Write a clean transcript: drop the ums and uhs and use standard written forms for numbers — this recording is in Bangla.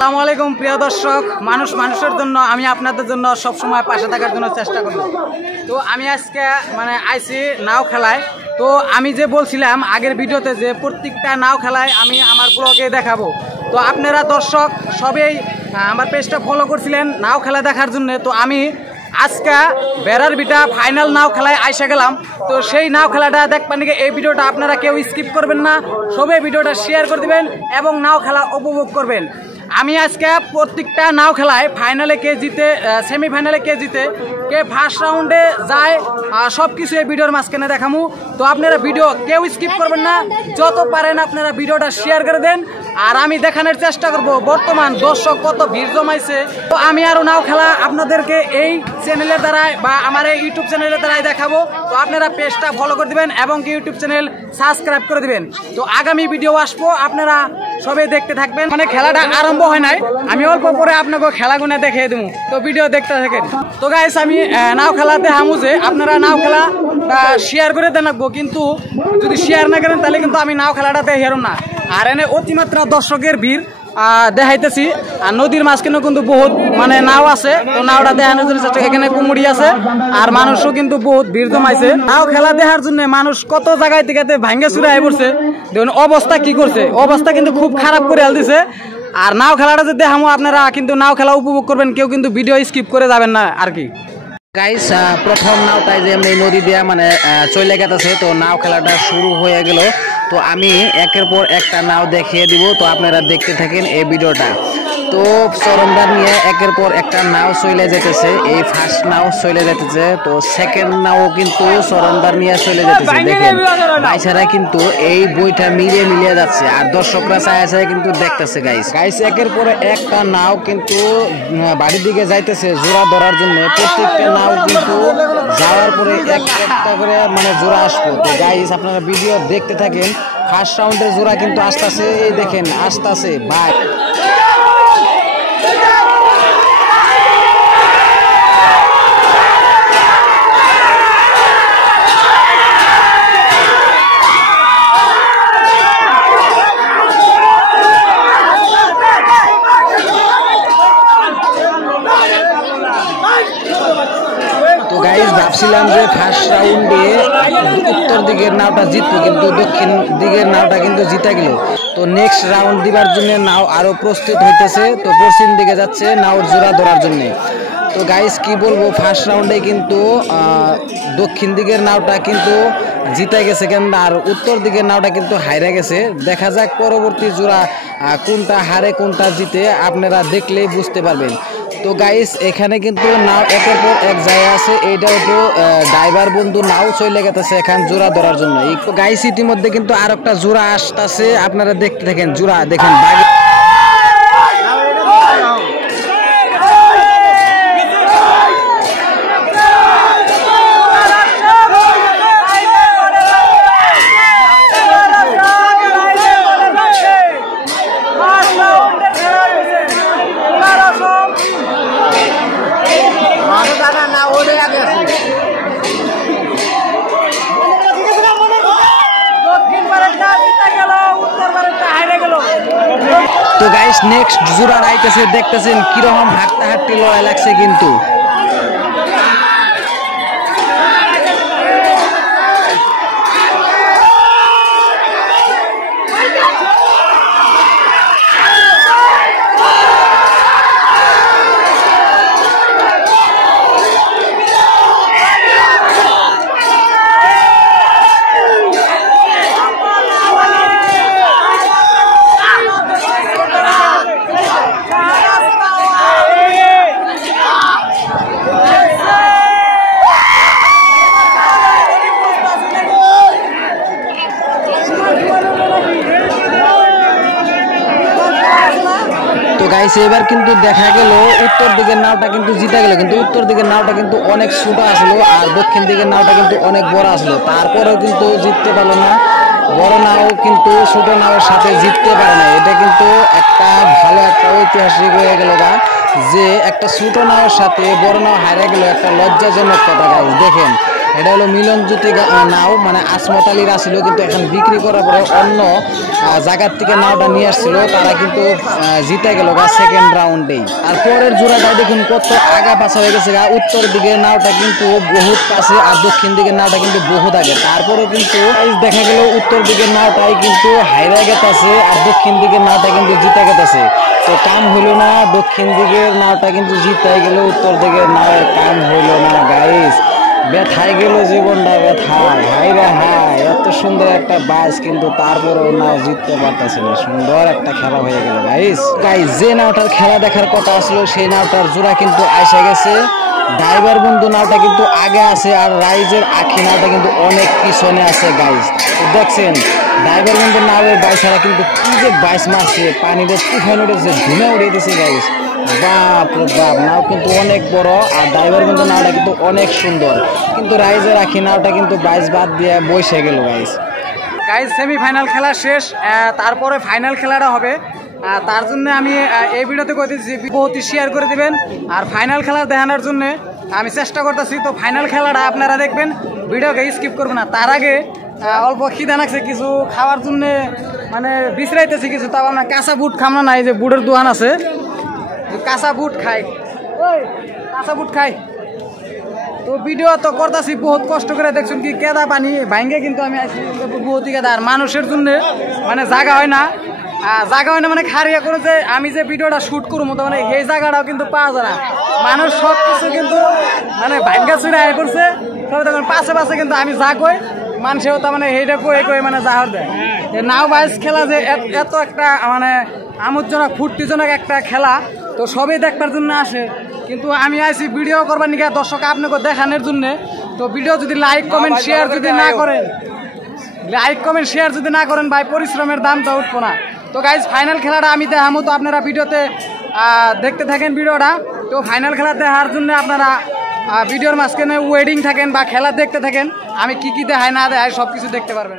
আসসালামু আলাইকুম প্রিয় দর্শক, মানুষের জন্য আমি আপনাদের জন্য সব সময় পাশে থাকার জন্য চেষ্টা করব। তো আমি আজকে আইছি নাও খেলায়। তো আমি যে বলছিলাম আগের ভিডিওতে যে প্রত্যেকটা নাও খেলায় আমি আমার ব্লগে দেখাবো। তো আপনারা দর্শক সবাই আমার পেজটা ফলো করছিলেন নাও খেলা দেখার জন্য। তো আমি আজকে বেড়ার বিটা ফাইনাল নাও খেলায় আইসা গেলাম। তো সেই নাও খেলাটা দেখবেন নাকি এই ভিডিওটা আপনারা কেউ স্কিপ করবেন না, সবাই ভিডিওটা শেয়ার করে দিবেন এবং নাও খেলা উপভোগ করবেন। আমি আজকে প্রত্যেকটা নাও খেলায় ফাইনালে কে জিতে, সেমিফাইনালে কে জিতে, কে ফার্স্ট রাউন্ডে যায়, সব কিছু এই ভিডিওর মাঝখানে দেখামু। তো আপনারা ভিডিও কেউ স্কিপ করবেন না, যত পারেন আপনারা ভিডিওটা শেয়ার করে দেন। আর আমি দেখানোর চেষ্টা করব বর্তমান দর্শক কত ভিড় জমাইছে। তো আমি আরও নাও খেলা আপনাদেরকে এই চ্যানেলের দ্বারাই বা আমার এই ইউটিউব চ্যানেলের দ্বারাই দেখাবো। তো আপনারা পেজটা ফলো করে দিবেন এবং ইউটিউব চ্যানেল সাবস্ক্রাইব করে দিবেন। তো আগামী ভিডিও আসবো, আপনারা সবাই দেখতে থাকবেন। খেলাটা আরম্ভ হয় নাই, আমি অল্প পরে আপনাকে খেলাগুলো দেখিয়ে দেবো। তো ভিডিও দেখতে থাকেন। তো গাইস আমি নাও খেলাতে হামু যে আপনারা নাও খেলা শেয়ার করে দেন রাখবো, কিন্তু যদি শেয়ার না করেন তাহলে কিন্তু আমি নাও খেলাটা দেখে না। আর এনে অতিমাত্রা দর্শকের ভিড় দেখাইতেছি। আর নদীর মাঝখানেও কিন্তু বহুত নাও আছে। তো নাওটা দেখানোর জন্য এখানে কুমুড়ি আছে আর মানুষও কিন্তু বহুত ভিড় জমাইছে। নাও খেলা দেখার জন্য মানুষ কত জায়গায় থেকে ভাঙ্গে চুরে আই পড়ছে। দেখুন অবস্থা কি করছে, অবস্থা কিন্তু খুব খারাপ করে আল দিছে। আর নাও খেলাটা যে দেখামো আপনারা কিন্তু নাও খেলা উপভোগ করবেন, কেউ কিন্তু ভিডিও স্কিপ করে যাবেন না আর কি। গাইস প্রথম নাওটাই যে এমনি নদী দিয়া চলে গেছে। তো নাও খেলাটা শুরু হয়ে গেল। তো আমি একের পর একটা নাও দেখিয়ে দিব, তো আপনারা দেখতে থাকেন এই ভিডিওটা। তো চরণদার নিয়ে একের পর একটা নাও চলে যেতেছে। এই ফার্স্ট নাও চলে যেতেছে, তো সেকেন্ড নাও কিন্তু চরণদার নিয়ে চলে যেতেছে। দেখেন বাইসারা কিন্তু এই বইটা মিলিয়ে যাচ্ছে আর দর্শকরা চায় কিন্তু দেখতেছে। গাইস একের পরে একটা নাও কিন্তু বাড়ির দিকে যাইতেছে জোড়া ধরার জন্য। প্রত্যেকটা নাও কিন্তু যাওয়ার পরে একটা করে জোড়া আসবো। তো গাইস আপনারা ভিডিও দেখতে থাকেন। ফার্স্ট রাউন্ডের জোড়া কিন্তু আসতেছে, এই দেখেন আসতেছে ভাই। তো গাইস ভাবছিলাম যে ফার্স্ট রাউন্ডে উত্তর দিকের নাওটা জিতবো, কিন্তু দক্ষিণ দিকের নাওটা কিন্তু জিতা গেল। তো নেক্সট রাউন্ড দিবার জন্য নাও আরো প্রস্তুত হইতেছে। তো পশ্চিম দিকে যাচ্ছে নাওর জোড়া ধরার জন্য। তো গাইস কি বলবো, ফার্স্ট রাউন্ডে কিন্তু দক্ষিণ দিকের নাওটা কিন্তু জিতা গেছে কেন, আর উত্তর দিকের নাওটা কিন্তু হাইরা গেছে। দেখা যাক পরবর্তী জোড়া কোনটা হারে কোনটা জিতে, আপনারা দেখলেই বুঝতে পারবেন। তো গাইস এখানে কিন্তু নাও একের পর এক জায়গা আছে। এইটাও তো ড্রাইভার বন্ধু নাও চলে গেছে এখানে জোড়া ধরার জন্য। তো গাইস ইতিমধ্যে কিন্তু আর একটা জোড়া আসতেছে, আপনারা দেখতে থাকেন। জোড়া দেখেন তো গাইস নেক্সট জোড়া আইতেছে, দেখতেছেন কিরকম হাঁটতে লড়াই লাগছে কিন্তু। গাইস এবার কিন্তু দেখা গেল উত্তর দিকের নাওটা কিন্তু জিতা গেল, কিন্তু উত্তর দিকের নাওটা কিন্তু অনেক ছোট আসলো আর দক্ষিণ দিকের নাওটা কিন্তু অনেক বড় আসলো। তারপরেও কিন্তু জিততে পারলো না, বড় নাও কিন্তু ছোট নাওর সাথে জিততে পারে না। এটা কিন্তু একটা ভালো একটা ঐতিহাসিক হয়ে গেল যে একটা ছোট নাওর সাথে বড় নাও হারিয়ে গেল, একটা লজ্জাজনক কথা। গাইস দেখেন এটা হলো মিলনজ্যোতি নাও, মানে আসমত আলীর আসছিল, কিন্তু এখন বিক্রি করার পরে অন্য জায়গার থেকে নাওটা নিয়ে আসছিল, তারা কিন্তু জিতে গেল সেকেন্ড রাউন্ডেই। আর পরের জোড়াটা দেখুন কত আগা পাশা হয়ে গেছে। উত্তর দিকের নাওটা কিন্তু বহুত কাছে আর দক্ষিণ দিকের নাওটা কিন্তু বহুত আগে। তারপরেও কিন্তু দেখা গেল উত্তর দিকের নাওটাই কিন্তু হাইরা গেছে আর দক্ষিণ দিকের নাওটা কিন্তু জিতে গেছে। তো কাম হইল না, দক্ষিণ দিকের নাওটা কিন্তু জিতে গেল, উত্তর দিকের নাওয়ের কাম হইল না গাইস। ব্যথায় গেল জীবনটা, ব্যথায় হাই রে হাই। এত সুন্দর একটা বাইস কিন্তু তারপরেও নাও জিততে পারতেছে না। সুন্দর একটা খেলা হয়ে গেল গাইস। যে নাওটার খেলা দেখার কথা আসলো সেই নাওটার জোড়া কিন্তু আইসা গেছে। ড্রাইভার বন্ধু নাওটা কিন্তু আগে আছে আর রাইজের আখি নাওটা কিন্তু অনেক পিছনে আছে গাইস। দেখছেন ড্রাইভার বন্ধু নাওয়ের বাইসারা কিন্তু কি যে বাইস মারছে, পানিতে তুফান উঠেছে, ধুমে উড়ে দিয়েছে গাইস। বাপ রে বাপ, নাও কিন্তু অনেক বড় আর ড্রাইভার বন্ধু নাওটা কিন্তু অনেক সুন্দর, কিন্তু রাইজের আখি নাওটা কিন্তু বাইস বাদ দিয়ে বসে গেল গাইস। গাইস সেমিফাইনাল খেলা শেষ, তারপরে ফাইনাল খেলাটা হবে। তার জন্য আমি এই ভিডিওতে কইতেছি বহুত শেয়ার করে দিবেন আর ফাইনাল খেলা দেখানোর জন্য আমি চেষ্টা করতেছি। তো ফাইনাল খেলাটা আপনারা দেখবেন, ভিডিওকে স্কিপ করবেন না। তার আগে অল্প খিদা লাগছে, কিছু খাওয়ার জন্য মানে বিশ্রাইতেছি কিছু। তাও আমরা কাঁচা বুট খামনা নাই, যে বুটের দোকান আছে, কাঁচা বুট খাই, ওই কাঁচা বুট খাই। তো ভিডিও তো করতেছি বহুত কষ্ট করে, দেখছেন কি কেদা পানি ভাঙ্গে কিন্তু আমি আসি বহুত কেদা। আর মানুষের জন্য মানে জায়গা হয় না, মানে খারিয়া করে যে আমি যে ভিডিওটা শুট করবো, তো মানে এই জায়গাটাও কিন্তু পাওয়া যায় না। মানুষ সব কিছু কিন্তু মানে ভাঙ্গা চুরে আয় করছে, পাশে পাশে কিন্তু আমি যা কই মানুষেও তার মানে সেইটা কয়ে কয়ে মানে জাহর দেয়। নাও বাইস খেলা যে এত একটা মানে আমোদজনক ফুর্তিজনক একটা খেলা, তো সবই দেখবার জন্য আসে। কিন্তু আমি আইছি ভিডিও করবার নিকে দর্শক আপনাকে দেখানোর জন্য। তো ভিডিও যদি লাইক কমেন্ট শেয়ার যদি না করেন ভাই, পরিশ্রমের দামটা উঠবো না। তো গাইজ ফাইনাল খেলাটা আমি দেখাবো, তো আপনারা ভিডিওতে দেখতে থাকেন ভিডিওটা। তো ফাইনাল খেলা দেখার জন্য আপনারা ভিডিওর মাঝখানে ওয়েটিং থাকেন বা খেলা দেখতে থাকেন, আমি কি দেখাই না দেখাই সব কিছু দেখতে পারবেন।